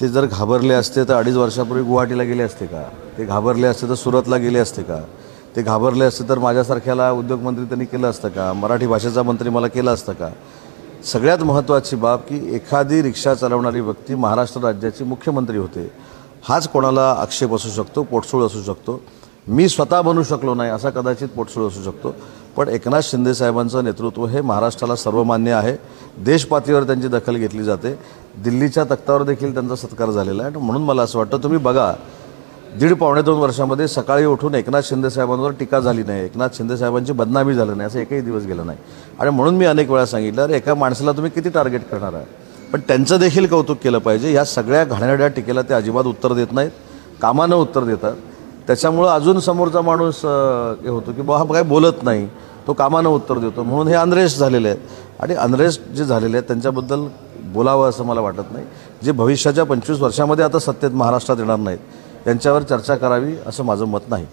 ते जर घाबरले असते तर 2.5 वर्षापूर्वी गुवाहाटीला गेले असते का? ते घाबरले असते तर सुरतला गेले असते का? ते घाबरले असते तर माझ्यासारख्याला उद्योगमंत्री त्यांनी केलं असतं का? मराठी भाषेचा मंत्री मला केलं असतं का? सगळ्यात महत्त्वाची बाब की एखादी रिक्षा चालवणारी व्यक्ती महाराष्ट्र राज्याची मुख्यमंत्री होते. हाच कोणाला आक्षेप असू शकतो, पोटसूळ असू शकतो. मी स्वतः बनू शकलो नाही असा कदाचित पोटसूळ असू शकतो, पण एकनाथ शिंदे साहेबांचं नेतृत्व हे महाराष्ट्राला सर्वमान्य आहे. देशपातळीवर त्यांची दखल घेतली जाते. दिल्लीच्या तख्तावर देखील त्यांचा सत्कार झालेला आहे. म्हणून मला असं वाटतं, तुम्ही बघा, 1.5-2 वर्षामध्ये सकाळी उठून एकनाथ शिंदे साहेबांवर टीका झाली नाही, एकनाथ शिंदे साहेबांची बदनामी झाली नाही, असं एकही दिवस गेला नाही. आणि म्हणून मी अनेक वेळा सांगितलं, अरे एका माणसाला तुम्ही किती टार्गेट करणार आहे? पण त्यांचं देखील कौतुक केलं पाहिजे. ह्या सगळ्या घाणेरड्या टीकेला ते अजिबात उत्तर देत नाहीत, कामानं उत्तर देतात. त्याच्यामुळं अजून समोरचा माणूस हे होतो की हा काय बोलत नाही, तो कामानं उत्तर देतो. म्हणून हे अनरेस्ट झालेले आहेत आणि अनरेस्ट जे झालेले आहेत त्यांच्याबद्दल बोलावं असं मला वाटत नाही. जे भविष्याच्या 25 वर्षामध्ये आता सत्तेत महाराष्ट्रात येणार नाहीत त्यांच्यावर चर्चा करावी असं माझं मत नाही.